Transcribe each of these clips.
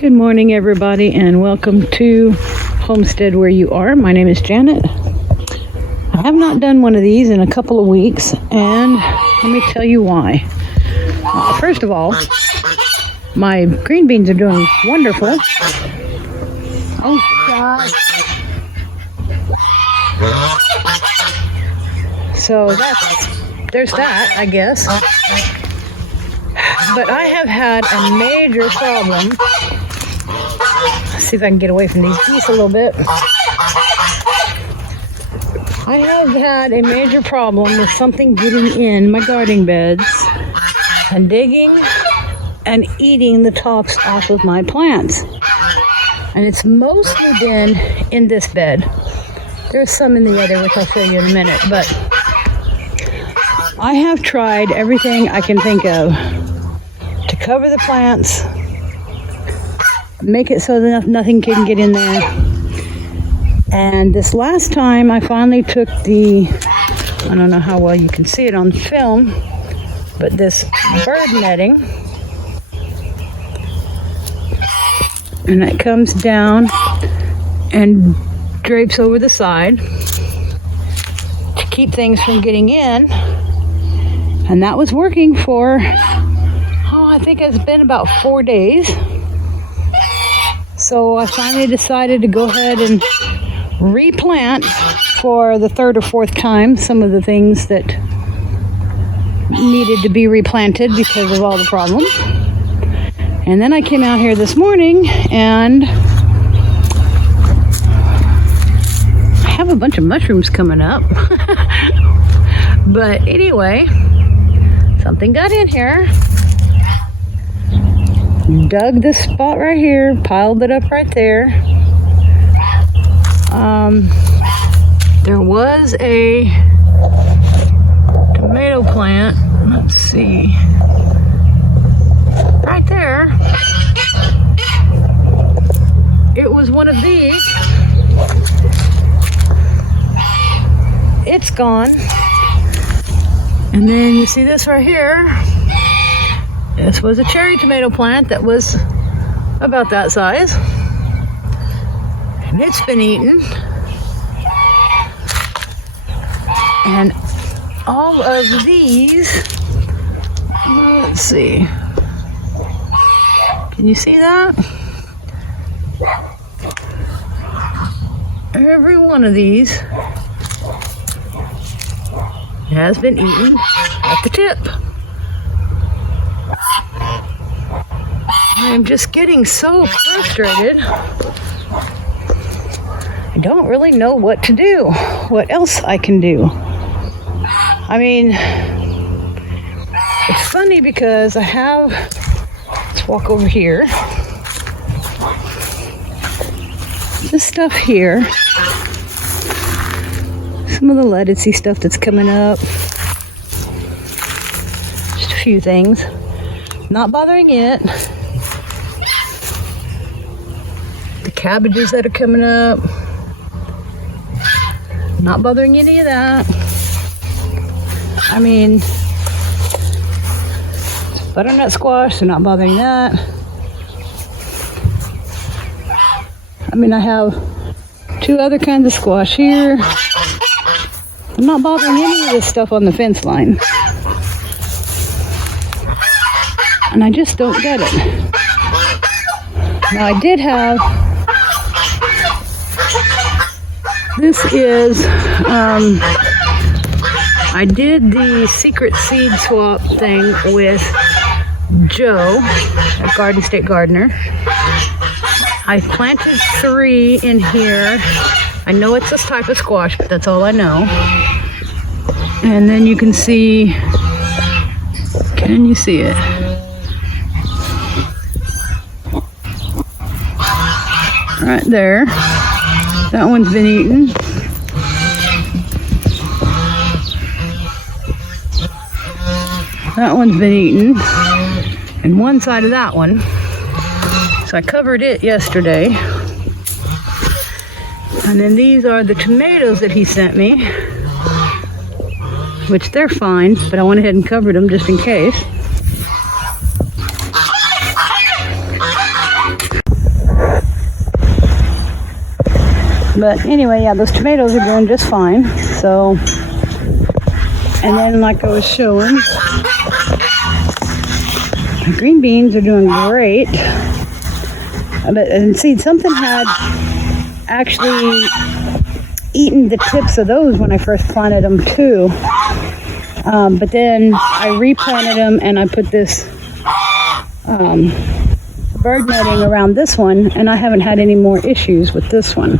Good morning, everybody, and welcome to Homestead Where You Are. My name is Janet. I have not done one of these in a couple of weeks, and let me tell you why. First of all, my green beans are doing wonderful. Oh, God. So there's that, I guess. But I have had a major problem. Let's see if I can get away from these geese a little bit. I have had a major problem with something getting in my gardening beds and digging and eating the tops off of my plants. And it's mostly been in this bed. There's some in the other, which I'll show you in a minute, but I have tried everything I can think of to cover the plants, make it so that nothing can get in there. And this last time I finally took I don't know how well you can see it on film, but this bird netting, and it comes down and drapes over the side to keep things from getting in. And that was working for, I think it's been about 4 days. So I finally decided to go ahead and replant for the third or fourth time some of the things that needed to be replanted because of all the problems. And then I came out here this morning and I have a bunch of mushrooms coming up. But anyway, something got in here, dug this spot right here, piled it up right there. There was a tomato plant, let's see, right there. It was one of these. It's gone. And then you see this right here. This was a cherry tomato plant that was about that size. And it's been eaten. And all of these, let's see. Can you see that? Every one of these has been eaten at the tip. I'm just getting so frustrated. I don't really know what to do, what else I can do. I mean, it's funny because let's walk over here. This stuff here, some of the lettucey stuff that's coming up, just a few things, not bothering it. The cabbages that are coming up, not bothering any of that. I mean, butternut squash, so not bothering that. I mean, I have 2 other kinds of squash here. I'm not bothering any of this stuff on the fence line. And I just don't get it. Now, I did have, this is, I did the secret seed swap thing with Joe at Garden State Gardener. I planted 3 in here. I know it's this type of squash, but that's all I know. And then you can see, can you see it? Right there. That one's been eaten. That one's been eaten. And one side of that one. So I covered it yesterday. And then these are the tomatoes that he sent me, which they're fine, but I went ahead and covered them just in case. But anyway, yeah, those tomatoes are doing just fine. So, and then like I was showing, the green beans are doing great. And see, something had actually eaten the tips of those when I first planted them too. But then I replanted them and I put this bird netting around this one, and I haven't had any more issues with this one.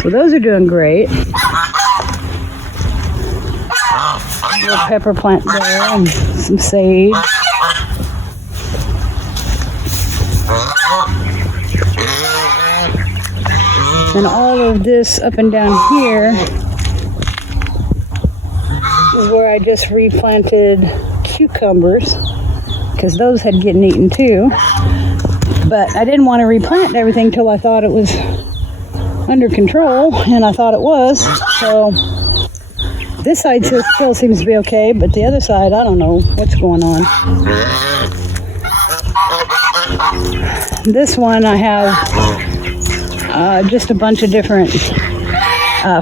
So those are doing great. A little pepper plant there and some sage. And all of this up and down here is where I just replanted cucumbers, because those had gotten eaten too. But I didn't want to replant everything till I thought it was under control, and I thought it was. So this side still seems to be okay, but the other side, I don't know what's going on. This one I have just a bunch of different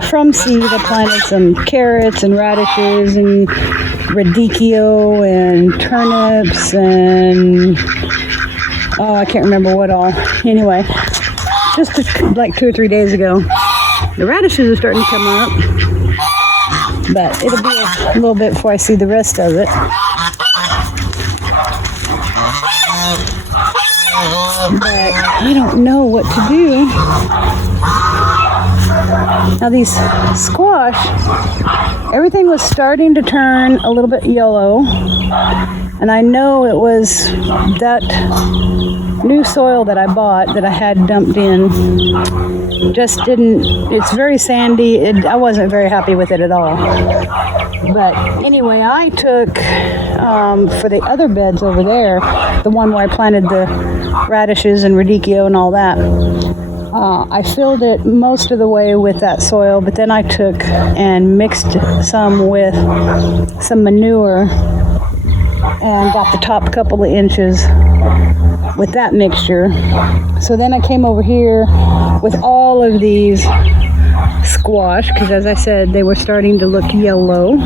from seed. I planted some carrots and radishes and radicchio and turnips and I can't remember what all. Anyway, just like 2 or 3 days ago. The radishes are starting to come up, but it'll be a little bit before I see the rest of it. But I don't know what to do. Now these squash, everything was starting to turn a little bit yellow, and I know it was that new soil that I bought that I had dumped in just didn't, it's very sandy. I wasn't very happy with it at all. But anyway, I took, for the other beds over there, the one where I planted the radishes and radicchio and all that, I filled it most of the way with that soil, but then I took and mixed some with some manure and got the top couple of inches with that mixture. So then I came over here with all of these squash, because as I said, they were starting to look yellow.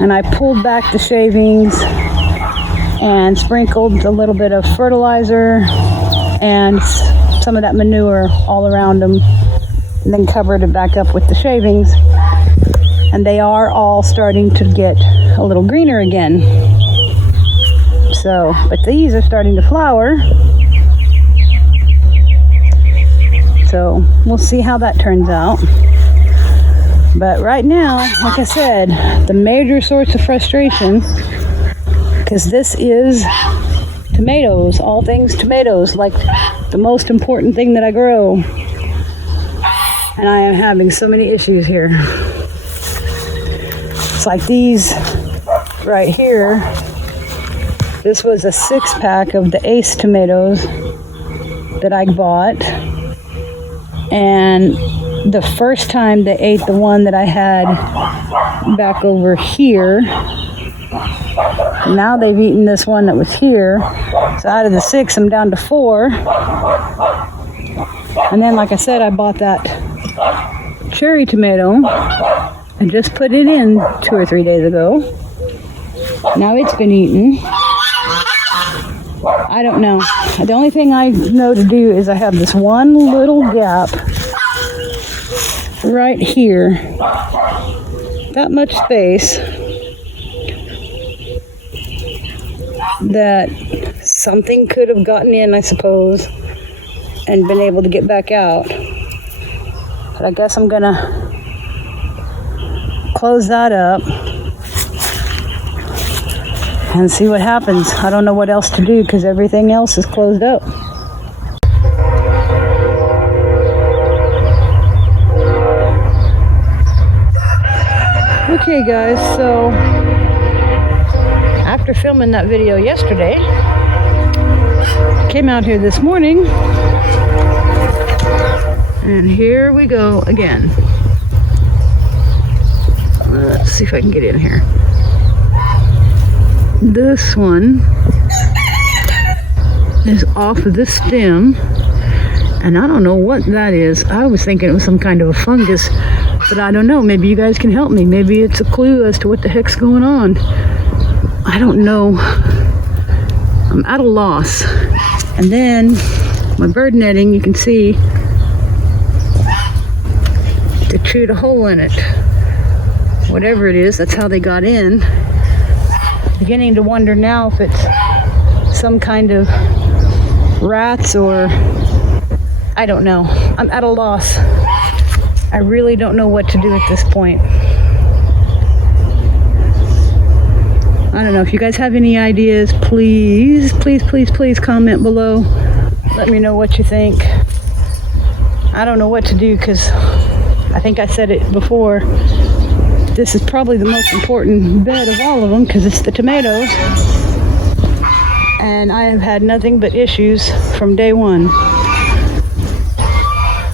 And I pulled back the shavings and sprinkled a little bit of fertilizer and some of that manure all around them, and then covered it back up with the shavings. And they are all starting to get a little greener again. So, but these are starting to flower. So we'll see how that turns out. But right now, like I said, the major source of frustration, because this is tomatoes, all things tomatoes, like the most important thing that I grow. And I am having so many issues here. It's like these right here. This was a 6-pack of the Ace tomatoes that I bought. And the first time they ate the one that I had back over here. Now they've eaten this one that was here. So out of the 6, I'm down to 4. And then, like I said, I bought that cherry tomato. I just put it in 2 or 3 days ago. Now it's been eaten. I don't know. The only thing I know to do is I have this one little gap right here. That much space that something could have gotten in, I suppose, and been able to get back out. But I guess I'm gonna close that up and see what happens. I don't know what else to do because everything else is closed up. Okay guys, so after filming that video yesterday, came out here this morning, and here we go again. Let's see if I can get in here. This one is off of this stem, And I don't know what that is. I was thinking it was some kind of a fungus, but I don't know. Maybe you guys can help me. Maybe it's a clue as to what the heck's going on. I don't know. I'm at a loss. And then my bird netting, you can see they chewed a hole in it. Whatever it is, that's how they got in. Beginning to wonder now if it's some kind of rats or I don't know. I'm at a loss. I really don't know what to do at this point. I don't know. If you guys have any ideas, please comment below. Let me know what you think. I don't know what to do because I think I said it before. This is probably the most important bed of all of them because it's the tomatoes. And I have had nothing but issues from day one.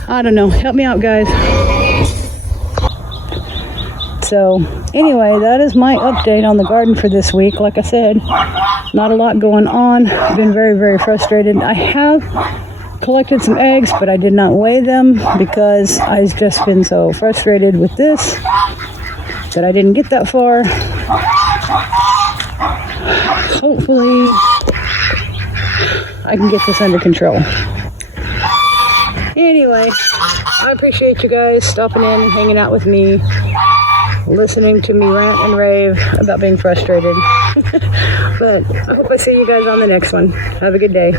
I don't know. Help me out, guys. So, anyway, that is my update on the garden for this week. Like I said, not a lot going on. Been very, very frustrated. I have collected some eggs, but I did not weigh them because I've just been so frustrated with this that I didn't get that far. Hopefully, I can get this under control. Anyway, I appreciate you guys stopping in and hanging out with me, listening to me rant and rave about being frustrated. But I hope I see you guys on the next one. Have a good day.